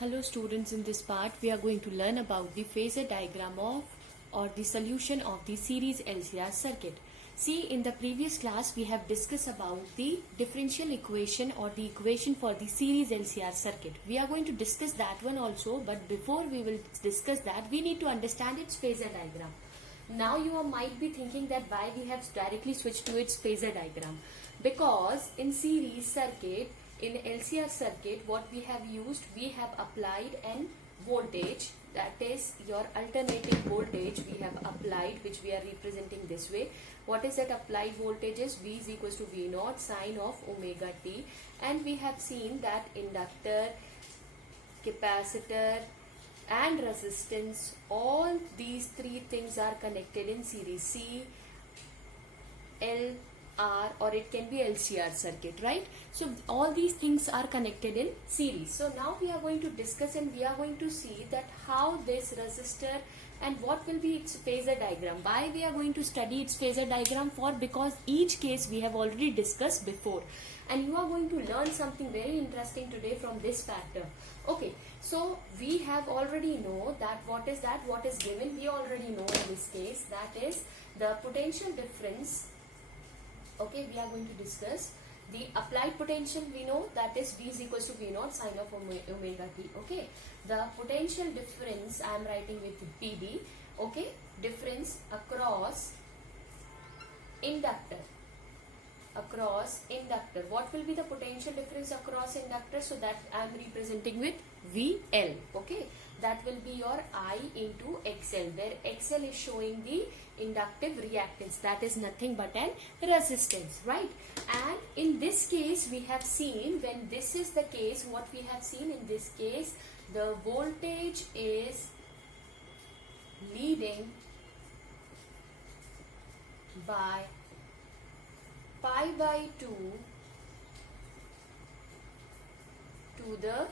Hello students, in this part we are going to learn about the phasor diagram of or the solution of the series LCR circuit. See, in the previous class we have discussed about the differential equation or the equation for the series LCR circuit. We are going to discuss that one also, but before we will discuss that, we need to understand its phasor diagram. Now you might be thinking that why we have directly switched to its phasor diagram, because in series circuit, in LCR circuit, what we have used, we have applied an voltage, that is your alternating voltage we have applied, which we are representing this way. What is that applied voltage? Is V is equals to V naught sine of omega t, and we have seen that inductor, capacitor and resistance, all these three things are connected in series. C, L, R, or it can be LCR circuit, right? So all these things are connected in series. So now we are going to discuss and we are going to see that how this resistor and what will be its phasor diagram. Why we are going to study its phasor diagram for? Because each case we have already discussed before, and you are going to learn something very interesting today from this factor. Okay, so we have already know that what is given. We already know in this case, that is the potential difference. Okay, we are going to discuss the applied potential. We know that is V is equals to V naught sine of omega t. Okay, the potential difference I am writing with PD. Okay, difference across inductor. Across inductor. What will be the potential difference across inductor? So that I am representing with VL. Okay, that will be your I into XL, where XL is showing the inductive reactance, that is nothing but an resistance, right? And in this case we have seen, when this is the case, what we have seen in this case, the voltage is leading by pi by 2 to the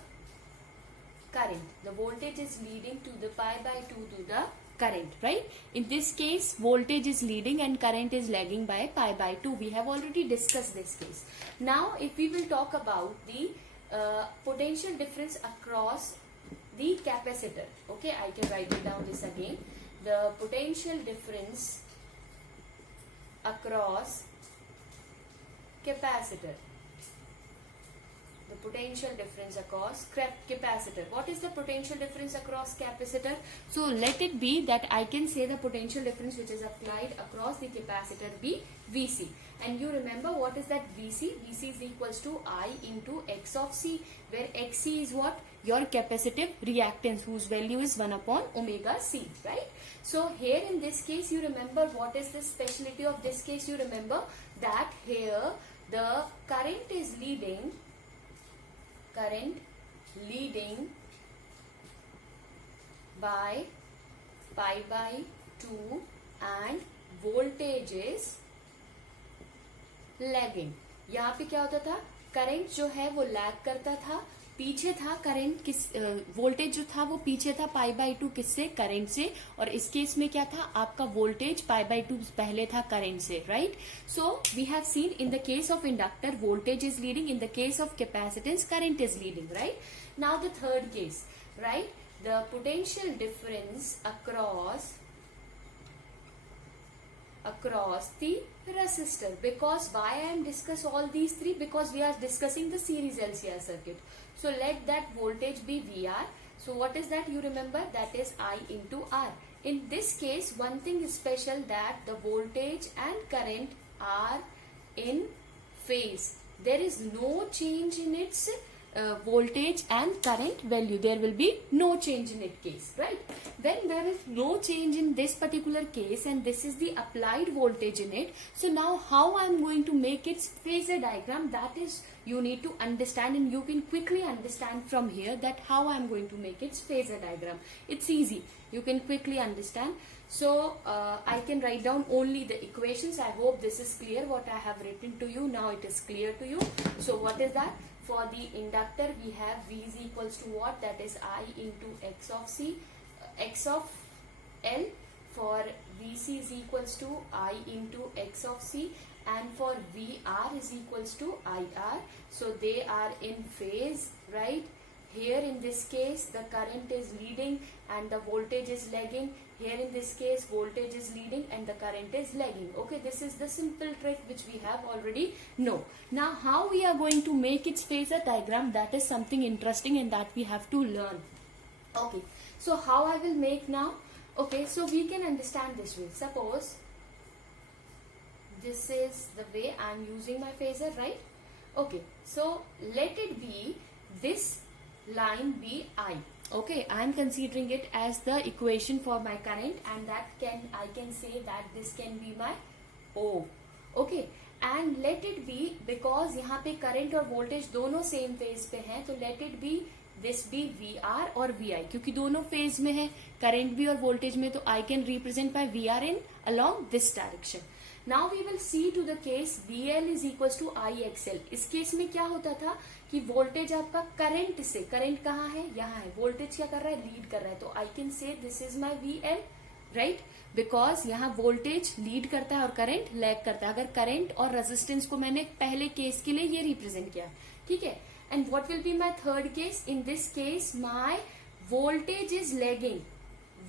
current. The voltage is leading to the pi by 2 to the current, right? In this case, voltage is leading and current is lagging by pi by 2. We have already discussed this case. Now, if we will talk about the potential difference across the capacitor, okay, I can write it down this again. The potential difference across capacitor. The potential difference across capacitor. What is the potential difference across capacitor? So let it be that I can say the potential difference which is applied across the capacitor be VC. And you remember what is that VC? VC is equals to I into X of C, where XC is what? Your capacitive reactance, whose value is 1 upon omega C, right? So here in this case, you remember what is the speciality of this case? You remember that here the current is leading by pi by 2 and voltage is lagging. यहाँ पे क्या होता था? Current जो है वो lag करता था, पीछे था करंट किस वोल्टेज जो था वो पीछे था पाई बाई 2 किससे? करंट से। और इस केस में क्या था? आपका वोल्टेज पाई बाई 2 पहले था करंट से, right? So we have seen in the case of inductor voltage is leading, in the case of capacitance current is leading, right? Now the third case, right? The potential difference across the resistor. Because why I am discuss all these three? Because we are discussing the series LCR circuit. So let that voltage be VR. So what is that? You remember that is I into R. In this case, one thing is special, that the voltage and current are in phase. There is no change in its voltage and current value. There will be no change in it case, right? When there is no change in this particular case and this is the applied voltage in it, so now how I am going to make its phasor diagram, that is you need to understand, and you can quickly understand from here that how I am going to make its phasor diagram. It's easy, you can quickly understand. So I can write down only the equations. I hope this is clear what I have written to you. Now it is clear to you. So what is that? For the inductor, we have V is equals to what? That is I into X of C, X of L. For VC is equals to I into X of C, and for VR is equals to IR. So they are in phase, right? here in this case the current is leading and the voltage is lagging. Here in this case voltage is leading and the current is lagging. Okay, this is the simple trick which we have already know. Now how we are going to make its phasor diagram, that is something interesting and that we have to learn. Okay, so how I will make now? Okay, so we can understand this way. Suppose this is the way I am using my phasor, right? Okay, so let it be this line be I. Okay, I am considering it as the equation for my current, and that I can say that this can be my O. Okay, and let it be, because यहाँ पे current और voltage दोनों same phase पे हैं, तो let it be this be VR और VI, क्योंकि दोनों phase में है current भी और voltage में, तो I can represent by VR in along this direction. Now we will see to the case VL is equals to IXL. इस केस में क्या होता था कि वोल्टेज आपका करंट से, करंट कहाँ है, यहाँ है, वोल्टेज क्या कर रहा है, लीड कर रहा है, तो I can say this is my VL, right, because यहाँ वोल्टेज लीड करता है और करंट लैग करता है. अगर करंट और रेजिस्टेंस को मैंने पहले केस के लिए ये रिप्रेजेंट किया, ठीक है. And what will be my third case? In this case my voltage is lagging,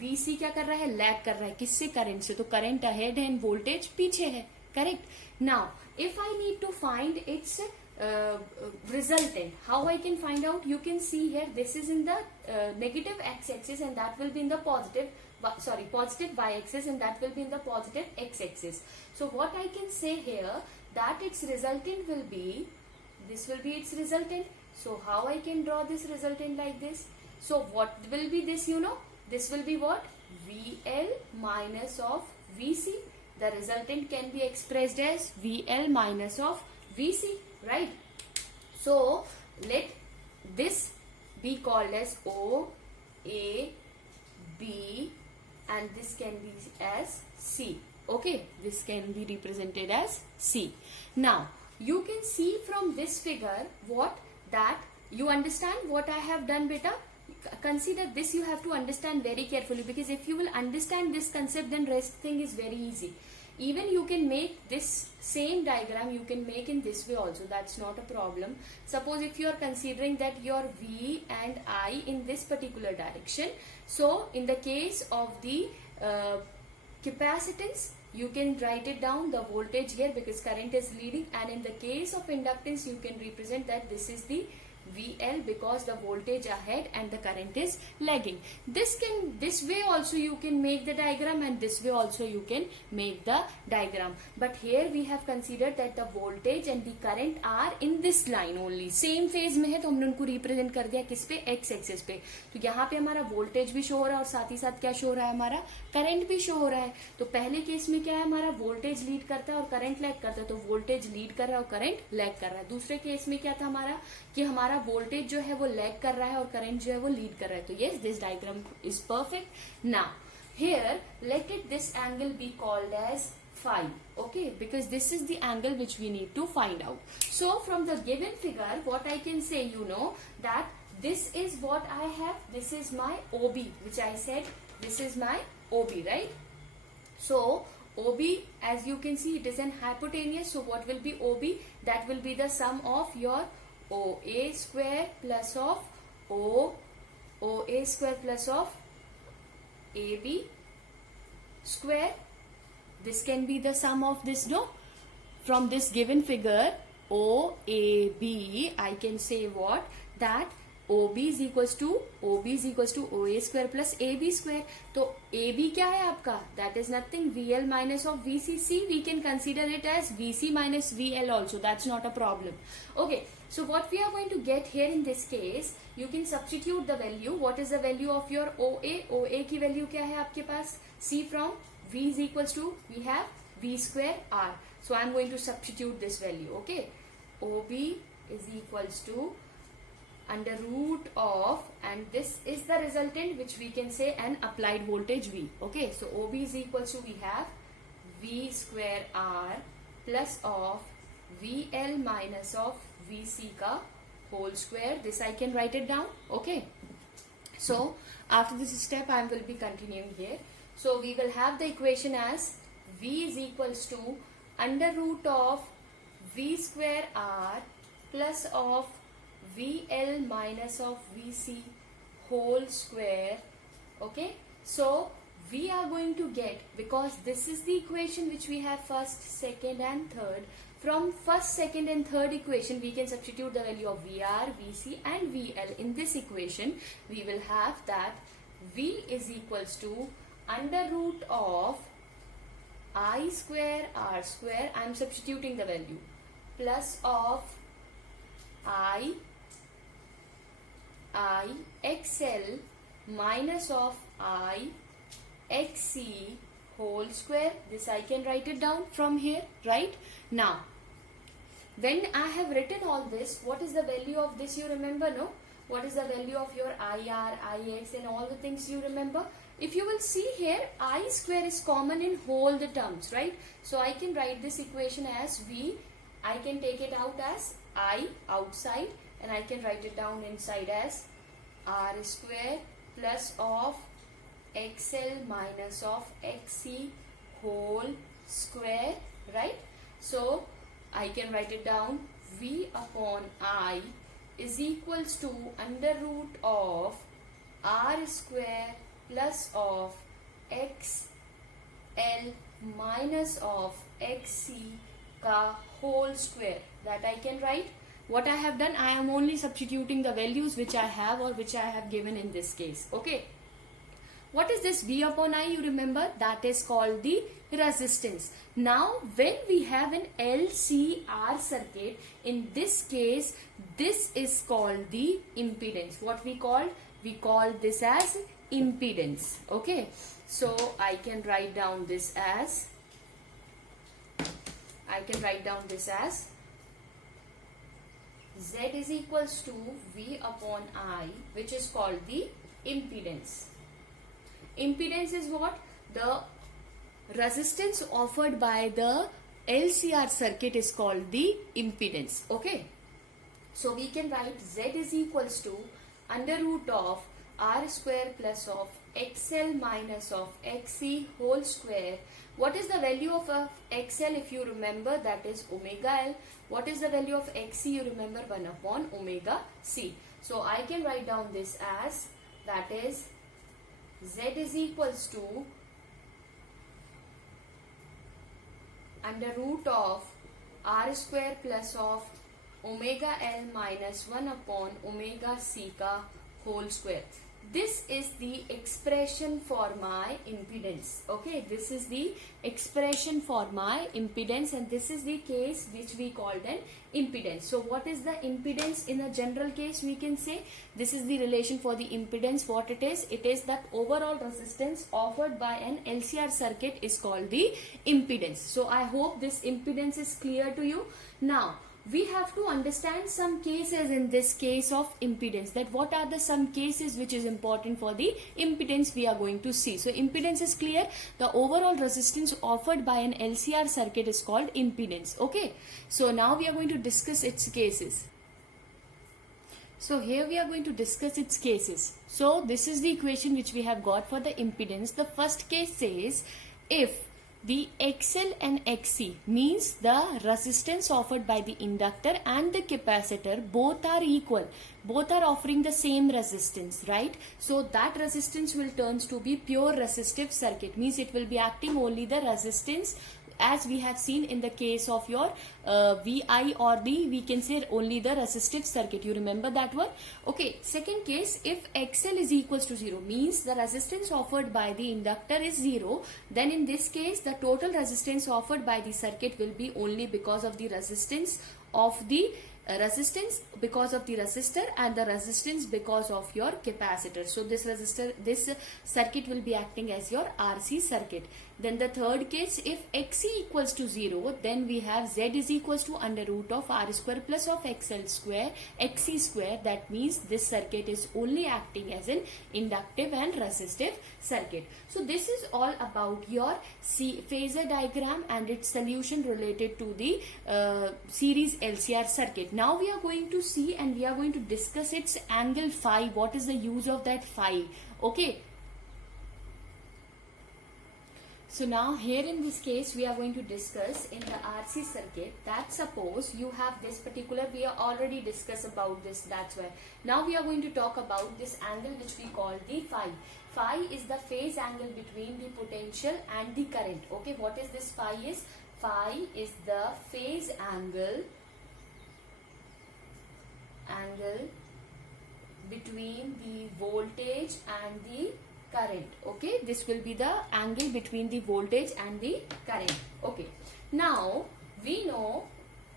VC क्या कर रहा है, लैग कर रहा है, किससे, करंट से, तो करंट अहेड है एंड वोल्टेज पीछे है, correct. Now if I need to find its resultant, how I can find out? You can see here, this is in the negative x-axis and that will be in the positive y-axis and that will be in the positive x-axis. So what I can say here, that its resultant will be, this will be its resultant. So how I can draw this resultant like this? So what will be this, you know? This will be what? VL minus of VC. The resultant can be expressed as VL minus of VC, right? So let this be called as O, A, B, and this can be as C. Okay, this can be represented as C. Now you can see from this figure what, that you understand what I have done, beta. Consider this, you have to understand very carefully, because if you will understand this concept, then rest thing is very easy. Even you can make this same diagram, you can make in this way also, that's not a problem. Suppose if you are considering that your V and I in this particular direction, so in the case of the capacitance, you can write it down, the voltage here, because current is leading, and in the case of inductance you can represent that this is the VL, because the voltage ahead and the current is lagging. This way also you can make the diagram, and this way also you can make the diagram. But here we have considered that the voltage and the current are in this line only, same phase में है, तो हमने उनको represent कर दिया किस पे, x axis पे. तो यहाँ पे हमारा voltage भी शो हो रहा है और साथ ही साथ क्या शो हो रहा है, हमारा करंट भी शो हो रहा है. तो पहले केस में क्या है, हमारा वोल्टेज लीड करता है और करंट लैग करता है, तो वोल्टेज लीड कर रहा है और करंट लैग कर रहा है. दूसरे केस में क्या था हमारा, कि हमारा वोल्टेज जो है वो लैग कर रहा है और करंट जो है वो लीड कर रहा है. तो yes, this diagram is perfect. Now here let it this angle be called as phi. Okay, because this is the angle which we need to find out. So from the given figure, what I can say, you know, that this is what I have, this is my OB, which I said this is my OB, right? So OB, as you can see, it is an hypotenuse. So what will be OB? That will be the sum of your OA square plus of OA square plus of AB square. This can be the sum of this, no? From this given figure OAB, I can say what? That OB is equals to OA square plus AB square. तो AB क्या है आपका? That is nothing, VL minus of VCC. We can consider it as VC minus VL also. That's not a problem. Okay. So what we are going to get here in this case, you can substitute the value. What is the value of your OA? OA की value क्या है आपके पास? See, from V is equals to, we have V square R. So I am going to substitute this value. Okay. OB is equals to under root of, and this is the resultant, which we can say an applied voltage V. Okay. So OB is equals to, we have V square R plus of VL minus of VC ka whole square. This I can write it down. Okay. So after this step I will be continuing here. So we will have the equation as V is equals to under root of V square R plus of VL minus of VC whole square. Okay, so we are going to get, because this is the equation which we have first, second and third. From first, second and third equation we can substitute the value of VR, VC and VL. In this equation we will have that V is equals to under root of I square R square, I am substituting the value, plus of I XL minus of I XC whole square. This I can write it down from here, right? Now, when I have written all this, what is the value of this, you remember, no? What is the value of your IR, IX and all the things you remember? If you will see here, I square is common in whole the terms, right? So I can write this equation as V. I can take it out as I outside and I can write it down inside as R square plus of XL minus of XC whole square, right? So I can write it down V upon I is equals to under root of R square plus of XL minus of XC ka whole square. That I can write. What I have done, I am only substituting the values which I have or which I have given in this case. Okay. What is this V upon I? You remember that is called the resistance. Now when we have an LCR circuit, in this case this is called the impedance. What we called? We call this as impedance. Okay. So I can write down this as Z is equals to V upon I, which is called the impedance. Impedance is what? The resistance offered by the LCR circuit is called the impedance. Okay. So we can write Z is equals to under root of R square plus of XL minus of XC whole square. What is the value of XL? If you remember, that is omega L. What is the value of XC? You remember 1 upon omega C. So I can write down this as, that is Z is equals to under root of R square plus of omega L minus 1 upon omega C ka whole square. This is the expression for my impedance. Okay, this is the expression for my impedance and this is the case which we called an impedance. So what is the impedance in a general case? We can say this is the relation for the impedance. What it is? It is that overall resistance offered by an LCR circuit is called the impedance. So I hope this impedance is clear to you. Now, we have to understand some cases in this case of impedance, that what are the some cases which is important for the impedance we are going to see. So impedance is clear. The overall resistance offered by an LCR circuit is called impedance. Okay. So now we are going to discuss its cases. So here we are going to discuss its cases. So this is the equation which we have got for the impedance. The first case says if the XL and XC means the resistance offered by the inductor and the capacitor both are equal. Both are offering the same resistance, right? So that resistance will turns to be pure resistive circuit. Means it will be acting only the resistance as we have seen in the case of your VI or we can say only the resistive circuit. You remember that one? Okay. Second case, if XL is equals to 0 means the resistance offered by the inductor is 0, then in this case the total resistance offered by the circuit will be only because of the resistance of the resistance because of the resistor and the resistance because of your capacitor. So this circuit will be acting as your RC circuit. Then the third case, if XC equals to 0, then we have Z is equals to under root of R square plus of XL square, XC square. That means this circuit is only acting as an inductive and resistive circuit. So this is all about your phasor diagram and its solution related to the series LCR circuit. Now we are going to see and we are going to discuss its angle phi. What is the use of that phi? Okay. So now here in this case we are going to discuss in the RC circuit that suppose you have this particular, we are already discussed about this, that's why. Now we are going to talk about this angle which we call the phi. Phi is the phase angle between the potential and the current. Okay, what is this phi is? Phi is the phase angle between the voltage and the current. Okay, this will be the angle between the voltage and the current. Okay, now we know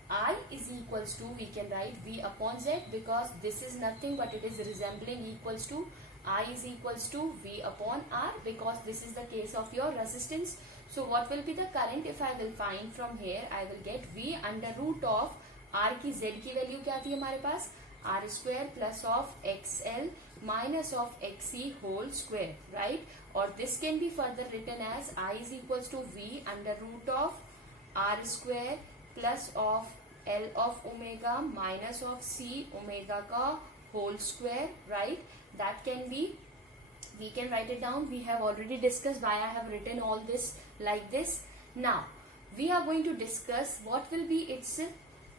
I is equals to, we can write V upon Z, because this is nothing but it is resembling equals to I is equals to V upon R, because this is the case of your resistance. So what will be the current? If I will find from here, I will get V under root of R की Z की value क्या थी हमारे पास? R square plus of XL minus of XC whole square, right? Or this can be further written as I is equals to V under root of R square plus of L of omega minus of C omega का whole square, right? That can be, we can write it down. We have already discussed why I have written all this like this. Now we are going to discuss what will be its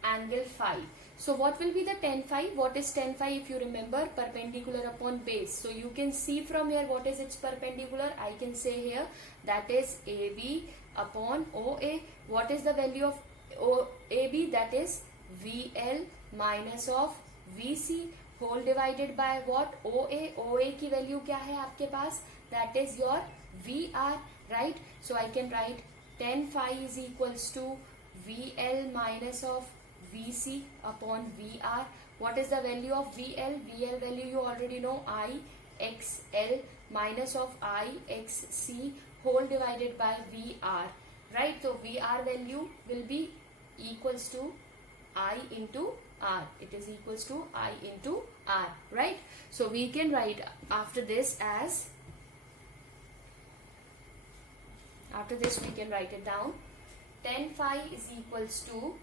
angle phi. So what will be the tan phi? What is tan phi? If you remember, perpendicular upon base. So you can see from here what is its perpendicular. I can say here that is AB upon OA. What is the value of AB? That is VL minus of VC whole divided by what? OA. OA की value क्या है आपके पास? That is your VR, right? So I can write tan phi is equals to VL minus of VC upon VR. What is the value of VL? VL value you already know, I XL minus of I XC whole divided by VR, right? So VR value will be equals to I into R. It is equals to I into R, right? So we can write after this as, after this we can write it down. Tan phi is equals to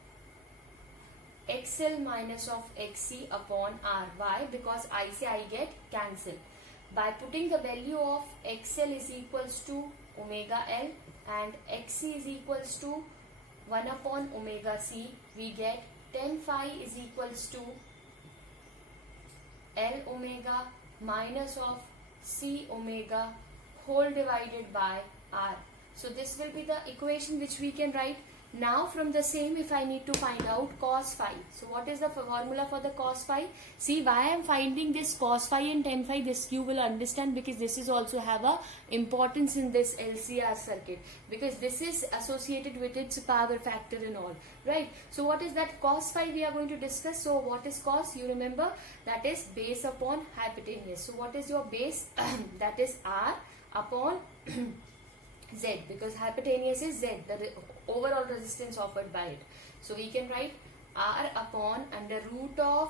XL minus of XC upon R. Why? Because I say I get cancelled. By putting the value of XL is equals to omega L and XC is equals to 1 upon omega C, we get tan phi is equals to L omega minus of C omega whole divided by R. So this will be the equation which we can write. Now from the same, if I need to find out cos phi, so what is the formula for the cos phi? See why I am finding this cos phi and tan phi, this you will understand, because this is also have a importance in this LCR circuit, because this is associated with its power factor and all, right? So what is that cos phi we are going to discuss? So what is cos? You remember that is base upon hypotenuse. So what is your base? That is R upon Z, because hypotenuse is Z, the overall resistance offered by it. So we can write R upon under root of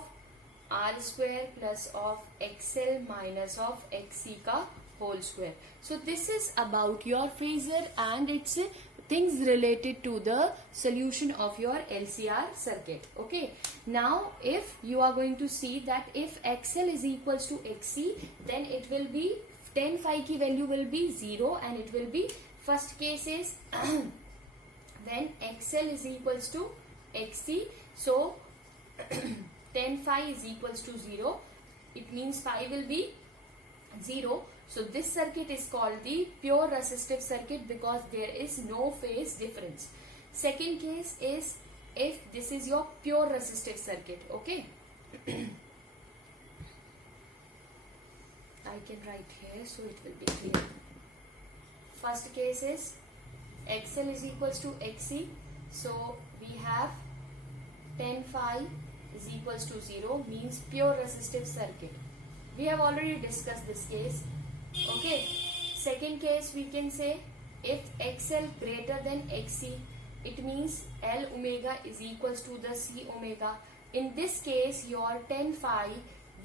R square plus of XL minus of XC ka whole square. So this is about your phasor and its things related to the solution of your LCR circuit. Okay. Now if you are going to see that if XL is equals to XC, then it will be tan phi ki value will be 0, and it will be, first case is when XL is equals to XC, so tan phi is equals to 0. It means phi will be 0. So this circuit is called the pure resistive circuit because there is no phase difference. Second case is if this is your pure resistive circuit. Okay. I can write here so it will be clear. First case is XL is equals to XC, so we have tan phi is equals to 0, means pure resistive circuit. We have already discussed this case. Okay. Second case we can say if XL greater than XC, it means L omega is equals to the C omega. In this case your tan phi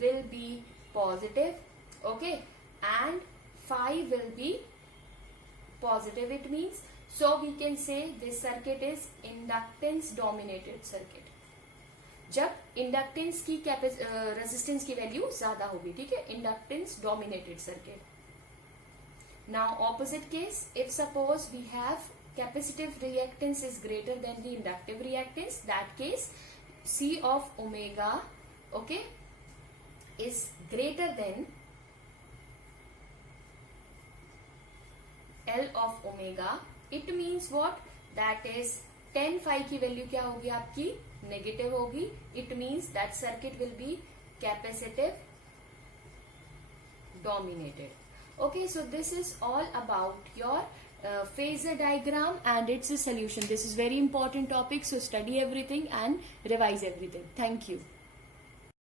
will be positive, okay, and phi will be positive. It means, so we can say this circuit is inductance dominated circuit. जब inductance की resistance की value ज्यादा होगी, ठीक है, inductance dominated circuit. Now opposite case, if suppose we have capacitive reactance is greater than the inductive reactance, that case C of omega, okay, is greater than L of omega. It means what? That is 10 phi की value क्या होगी आपकी? Negative होगी. It means that circuit will be capacitive dominated. Okay, so this is all about your phasor diagram and its a solution. This is very important topic, so study everything and revise everything. Thank you.